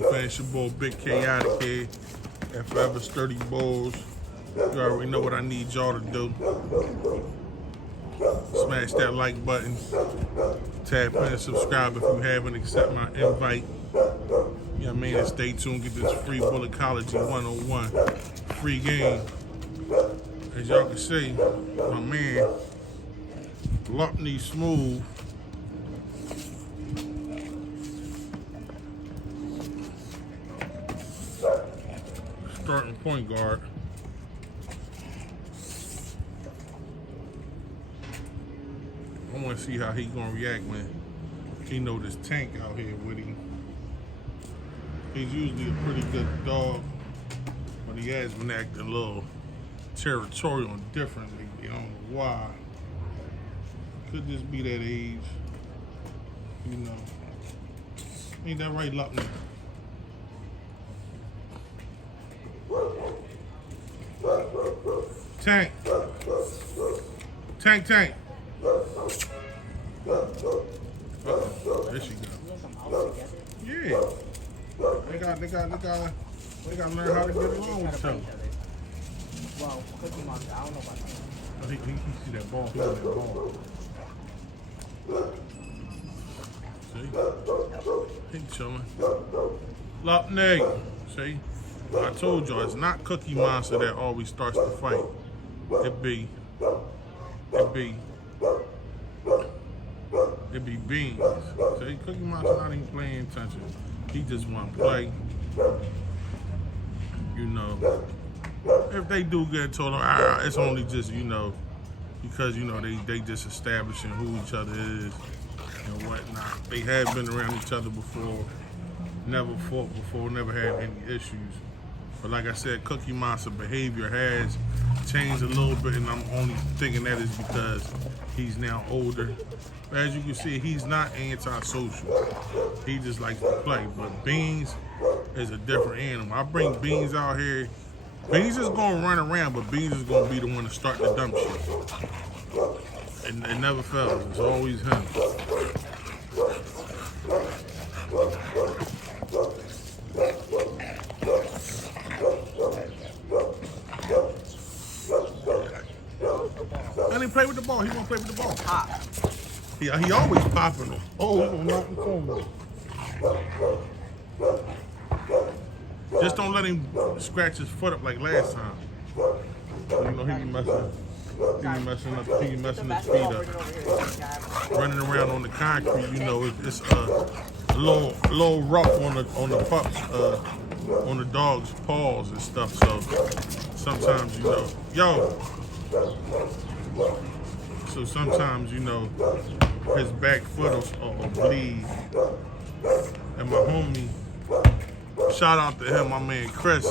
family fan. It's your boy Big K out of here at Forever Sturdy Bulls. You already know what I need y'all to do. Smash that like button. Tap in and subscribe if you haven't. Accept my invite. You know what I mean? And stay tuned. Get this free Bulletology 101 free game. As y'all can see, my man Luckney Smooth starting point guard. I want to see how he gonna react when he know this Tank out here with him. He's usually a pretty good dog, but he has been acting a little territorial and different lately. I don't know why. Could just be that age, you know. Ain't that right, Luckney? Tank. Tank, Tank. There she go. Yeah. They gotta learn how to get along with each other. Well, Cookie Monster, I don't know about that. He see that ball, he on that ball. See? He chilling. Luckney. See? I told y'all, it's not Cookie Monster that always starts the fight. It be Beans. See, Cookie Monster not even paying attention. He just want to play. You know, if they do get told them, it's only just, you know, because, you know, they just establishing who each other is and whatnot. They have been around each other before, never fought before, never had any issues. But like I said, Cookie Monster behavior has changed a little bit, and I'm only thinking that is because he's now older. But as you can see, he's not antisocial. He just likes to play. But Beans is a different animal. I bring Beans out here. Beans is gonna run around, but Beans is gonna be the one to start the dumb shit. It never fails. It's always him. And he play with the ball. He won't play with the ball. Pop. He always popping them. Oh, he's gonna knock him forward. Just don't let him scratch his foot up like last time. You know, he be messing his feet up. Running around on the concrete, you know, it's a little rough on the pups, on the dog's paws and stuff. So sometimes, you know, so sometimes, you know, his back foot will bleed. And my homie, shout out to him, my man Chris,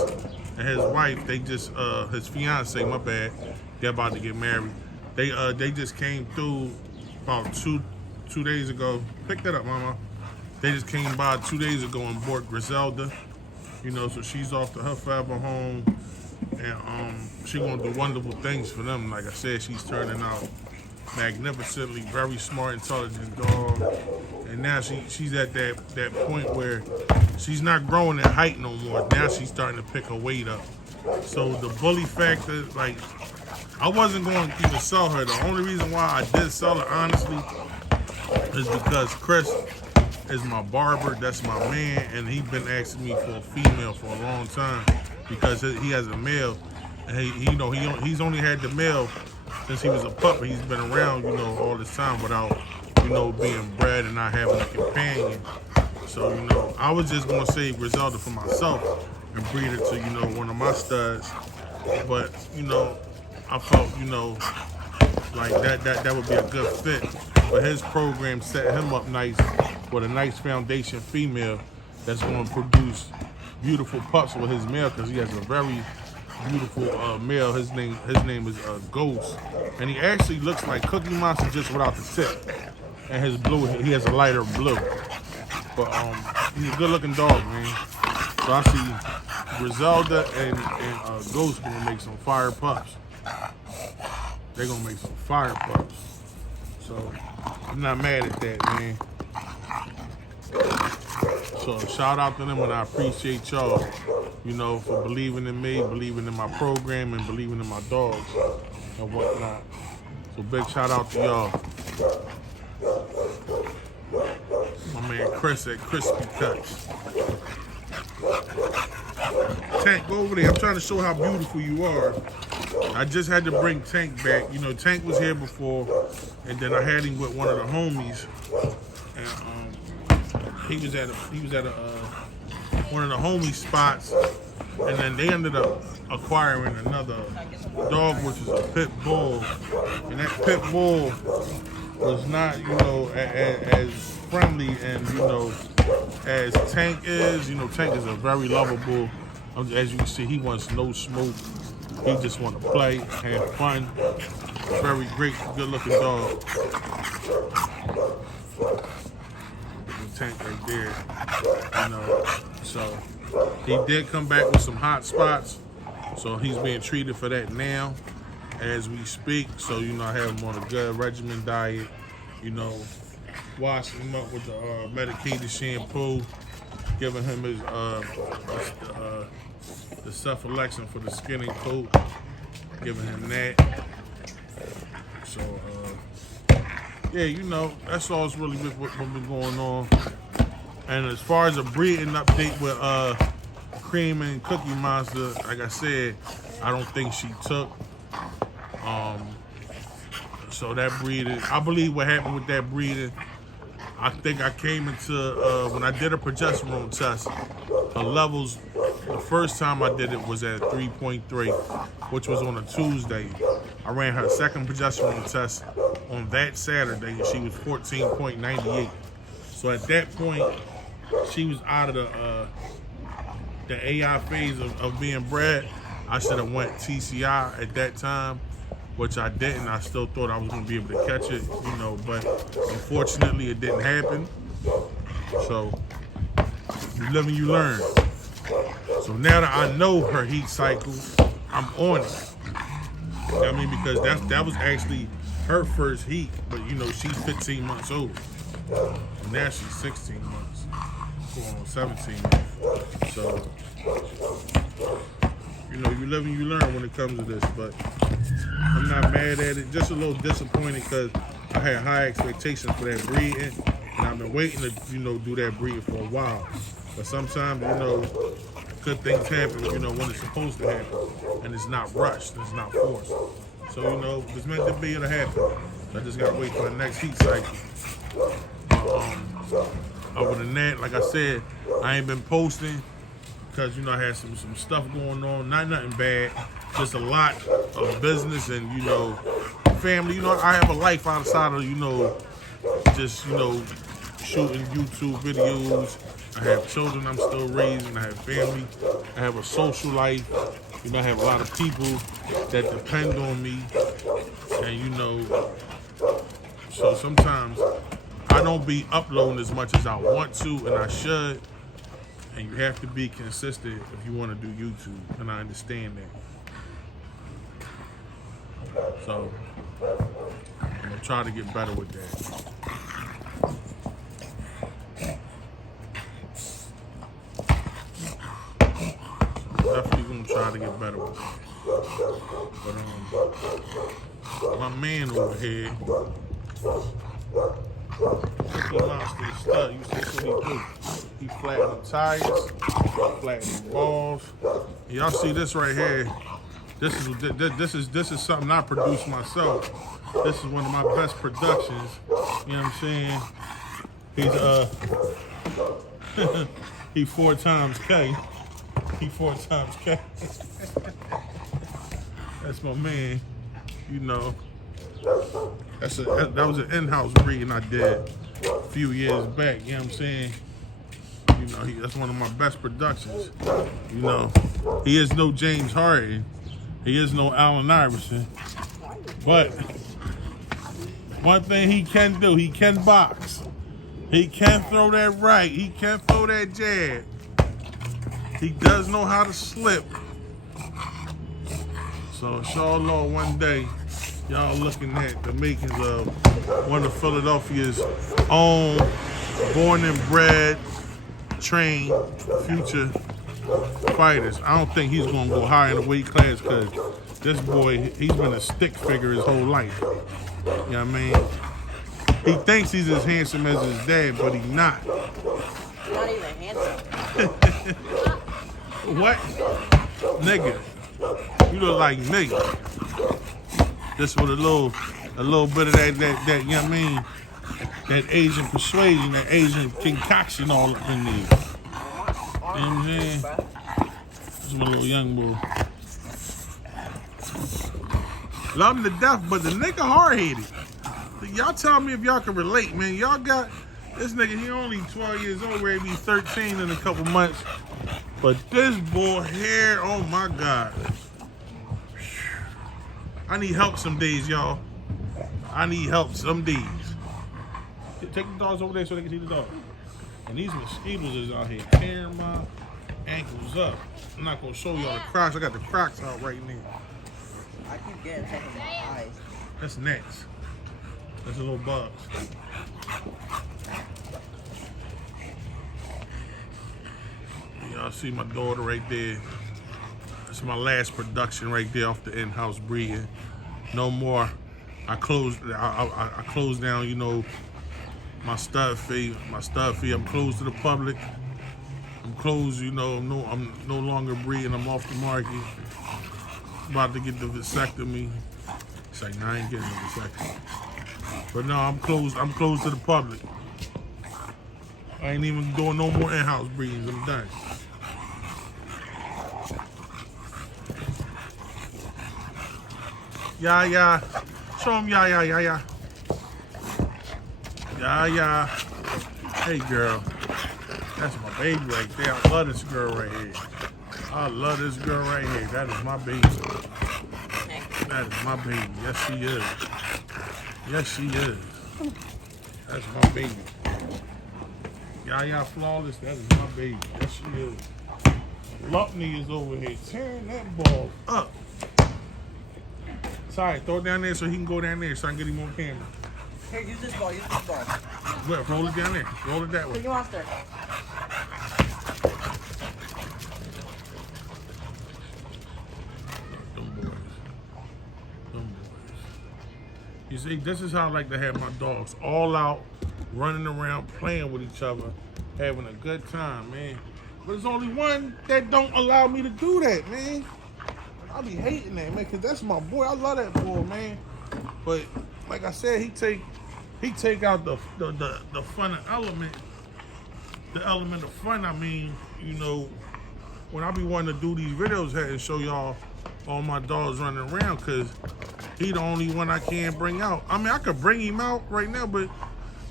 and his wife, they just, his fiance, my bad, they're about to get married. They just came through about two days ago. Pick that up, mama. They just came by 2 days ago and bought Griselda. You know, so she's off to her forever home. And she's gonna do wonderful things for them. Like I said, she's turning out magnificently, very smart, intelligent dog. And now she's at that point where she's not growing in height no more. Now she's starting to pick her weight up. So the bully factor, like, I wasn't going to even sell her. The only reason why I did sell her, honestly, is because Chris is my barber. That's my man, and he's been asking me for a female for a long time because he has a male, and he's only had the male since he was a pup. He's been around, you know, all this time without, you know, being bred and not having a companion. So, you know, I was just gonna save Griselda for myself and breed her to, you know, one of my studs. But, you know, I felt, you know, like that would be a good fit. But his program set him up nice with a nice foundation female that's gonna produce beautiful pups with his male, because he has a very beautiful male. His name is Ghost, and he actually looks like Cookie Monster just without the tip. And his blue, he has a lighter blue. But he's a good-looking dog, man. So I see Griselda and Ghost gonna make some fire pups. They're gonna make some fire pups. So I'm not mad at that, man. So shout out to them, and I appreciate y'all, you know, for believing in me, believing in my program, and believing in my dogs and whatnot. So big shout out to y'all. My man Chris at Crispy Cuts. Tank, go over there. I'm trying to show how beautiful you are. I just had to bring Tank back. You know, Tank was here before, and then I had him with one of the homies, and he was at one of the homie spots, and then they ended up acquiring another dog, which is a pit bull, and that pit bull was not, you know, as friendly and, you know, as Tank is. You know, Tank is a very lovable. As you can see, he wants no smoke. He just want to play, have fun. Very great, good-looking dog. Tank right there, you know. So he did come back with some hot spots. So he's being treated for that now, as we speak. So, you know, I have him on a good regimen diet. You know, washing him up with the medicated shampoo, giving him his the cephalexin for the skin and coat, giving him that. So yeah, you know, that's all that's really been going on. And as far as a breeding update with Cream and Cookie Monster, like I said, I don't think she took. So that breeding, I believe what happened with that breeding, I think I came into, when I did a progesterone test, her levels, the first time I did it was at 3.3, which was on a Tuesday. I ran her second progesterone test on that Saturday, and she was 14.98. So at that point, she was out of the AI phase of being bred. I should have went TCI at that time, which I didn't. I still thought I was going to be able to catch it, you know, but unfortunately it didn't happen. So you live and you learn. So now that I know her heat cycle, I'm on it. You know what I mean? Because that was actually her first heat, but you know, she's 15 months old. And now she's 16 months, going on 17 months. So, you know, you live and you learn when it comes to this, but I'm not mad at it. Just a little disappointed because I had high expectations for that breeding, and I've been waiting to, you know, do that breeding for a while. But sometimes, you know, good things happen, you know, when it's supposed to happen, and it's not rushed, it's not forced. So, you know, if it's meant to be, it'll happen. I just gotta wait for the next heat cycle. Other than that, like I said, I ain't been posting because, you know, I had some stuff going on. Not nothing bad, just a lot of business and, you know, family. You know, I have a life outside of, you know, just, you know, shooting YouTube videos. I have children I'm still raising. I have family. I have a social life. You know, I have a lot of people that depend on me. And, you know, so sometimes I don't be uploading as much as I want to and I should. And you have to be consistent if you want to do YouTube. And I understand that. So I'm going to try to get better with that. Definitely gonna try to get better with it. But my man over here, Cookie Monster the stud. You see what he do? He flattened the tires, flattened the balls. And y'all see this right here? This is something I produced myself. This is one of my best productions. You know what I'm saying? He's he 4 times K. He 4 times K. That's my man. You know, that was an in-house breeding I did a few years back. You know what I'm saying? You know, that's one of my best productions. You know, he is no James Harden. He is no Allen Iverson. But one thing he can do, he can box. He can throw that right. He can throw that jab. He does know how to slip. So inshallah one day, y'all looking at the makings of one of Philadelphia's own, born and bred, train future fighters. I don't think he's gonna go high in the weight class because this boy, he's been a stick figure his whole life. You know what I mean? He thinks he's as handsome as his dad, but he's not. Not even handsome. What? Nigga. You look like nigga. Just with a little bit of that, you know what I mean? That Asian persuasion, that Asian concoction all up in there. You know what I'm saying? This is my little young boy. Love him to death, but the nigga hard-headed. Y'all tell me if y'all can relate, man. Y'all got this nigga, he only 12 years old, ready to be 13 in a couple months. But this boy here, oh my God. I need help some days, y'all. I need help some days. Take the dogs over there so they can see the dog. And these mosquitoes is out here tearing my ankles up. I'm not gonna show y'all the Crocs. I got the Crocs out right now. I keep getting stuff in my eyes. That's gnats. That's a little bugs. Y'all see my daughter right there. That's my last production right there off the in-house breeding. No more. I closed down, you know, my stud fee. I'm closed to the public. I'm closed, you know. I'm no longer breeding. I'm off the market. About to get the vasectomy. It's like, nah, I ain't getting the vasectomy. But no, I'm closed. I'm closed to the public. I ain't even doing no more in-house breedings. I'm done. Yeah. Show him yeah. Yeah. Hey, girl. That's my baby right there. I love this girl right here. I love this girl right here. That is my baby. That is my baby. Yes, she is. Yes, she is. That's my baby. Yeah, flawless. That is my baby. Yes, she is. Lumpney is over here tearing that ball up. Sorry, throw it down there so he can go down there so I can get him on camera. Here, use this ball. Well, roll it down there. Roll it that way. Cookie Monster. Them boys. You see, this is how I like to have my dogs all out, running around, playing with each other, having a good time, man. But there's only one that don't allow me to do that, man. I be hating that, man, because that's my boy. I love that boy, man. But like I said, he take out the fun element. The element of fun, I mean, you know, when I be wanting to do these videos here and show y'all all my dogs running around, because he the only one I can't bring out. I mean, I could bring him out right now, but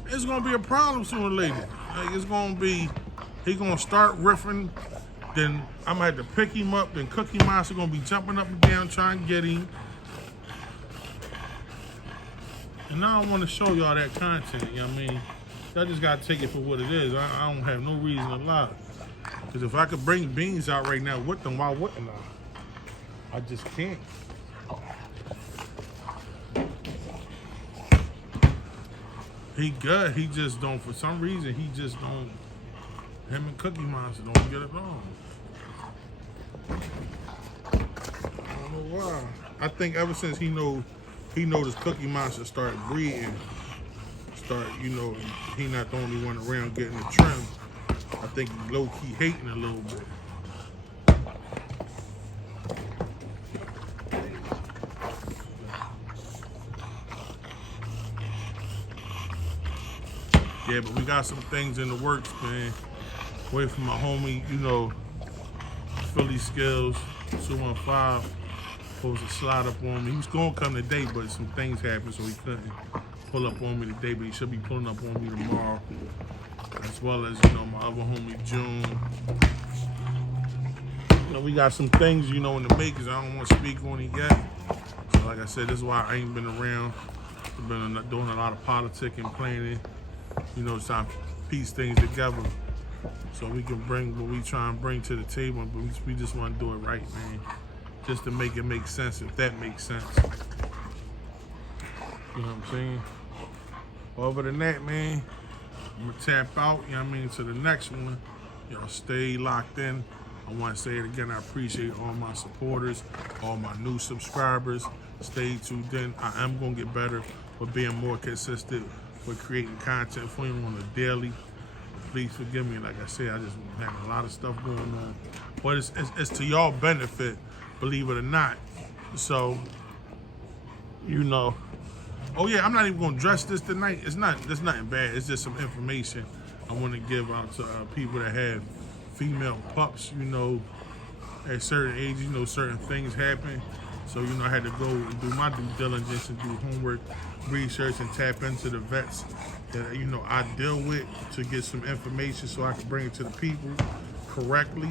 it's going to be a problem sooner or later. Like, it's going to be, he going to start riffing, then I'm going to have to pick him up, then Cookie Monster going to be jumping up and down trying to get him. And now I want to show y'all that content, you know what I mean? I just got to take it for what it is. I don't have no reason to lie. Because if I could bring Beans out right now with them, why wouldn't I? I just can't. He good. He just don't, for some reason, he just don't, him and Cookie Monster don't get along. I don't know why. I think ever since he noticed Cookie Monster started breeding, you know, he not the only one around getting the trim. I think he low-key hating a little bit. Yeah, but we got some things in the works, man. Wait for my homie, you know, Philly Skills, 215, supposed to slide up on me. He was going to come today, but some things happened, so he couldn't pull up on me today, but he should be pulling up on me tomorrow. As well as, you know, my other homie, June. You know, we got some things, you know, in the makers. I don't want to speak on it yet. So, like I said, this is why I ain't been around. I've been doing a lot of politicking, planning, you know, trying to piece things together so we can bring what we try and bring to the table, but we just want to do it right, man. Just to make it make sense, if that makes sense. You know what I'm saying? Other than that, man, I'm going to tap out, you know what I mean, to the next one. Y'all stay locked in. I want to say it again. I appreciate all my supporters, all my new subscribers. Stay tuned in. I am going to get better with being more consistent with creating content for you on a daily. Please forgive me. Like I said, I just have a lot of stuff going on. But it's to y'all benefit, believe it or not. So, you know. Oh yeah, I'm not even going to dress this tonight. There's nothing bad. It's just some information I want to give out to people that have female pups, you know, at certain ages, you know, certain things happen. So, you know, I had to go and do my due diligence and do homework, research, and tap into the vets that, you know, I deal with to get some information so I can bring it to the people correctly.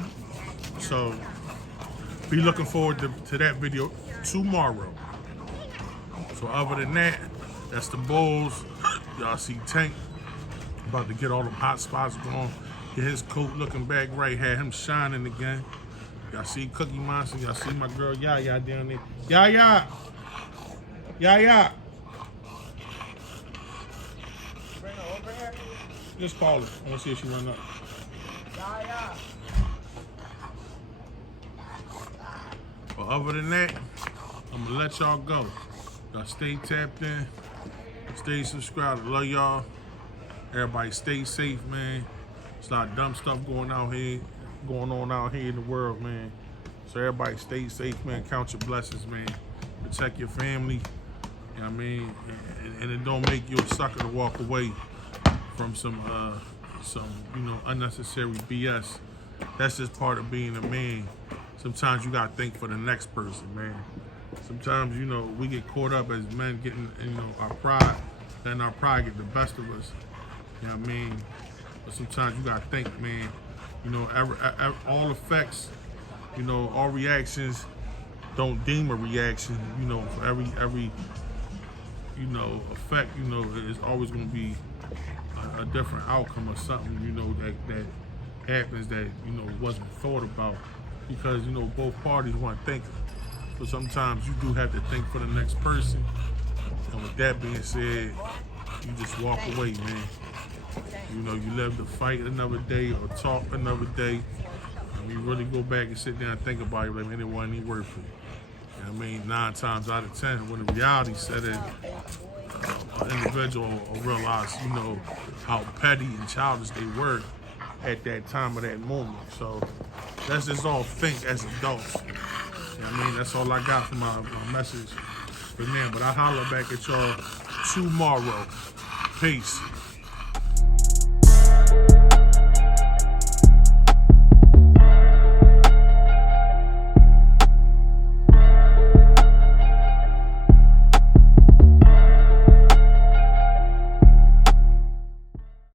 So, be looking forward to that video tomorrow. So, other than that, that's the Bulls. Y'all see Tank about to get all them hot spots going. Get his coat looking back right, had him shining again. Y'all see Cookie Monster, y'all see my girl Yaya down there. Yaya! Yaya! Bring her over here. Just call her. I want to see if she run up. Yaya. But other than that, I'm going to let y'all go. Y'all stay tapped in. Stay subscribed. Love y'all. Everybody stay safe, man. There's a lot of dumb stuff going on out here in the world, man. So everybody stay safe, man. Count your blessings, man. Protect your family. You know what I mean? And it don't make you a sucker to walk away from some you know, unnecessary BS. That's just part of being a man. Sometimes you gotta think for the next person, man. Sometimes, you know, we get caught up as men getting, you know, our pride, letting our pride get the best of us. You know what I mean? But sometimes you gotta think, man, you know, all effects, you know, all reactions don't deem a reaction. You know, for every you know, effect, you know, is always gonna be a different outcome or something, you know, that happens that, you know, wasn't thought about. Because, you know, both parties want to think. So sometimes you do have to think for the next person. And with that being said, you just walk away, man. You know, you live to fight another day or talk another day. And you really go back and sit down and think about it, like, man, it wasn't even worth it. You know what I mean? 9 times out of 10, when the reality set in, an individual will realize, you know, how petty and childish they were at that time of that moment. So let's just all think as adults. You know what I mean? That's all I got for my message for now. But I'll holler back at y'all tomorrow. Peace.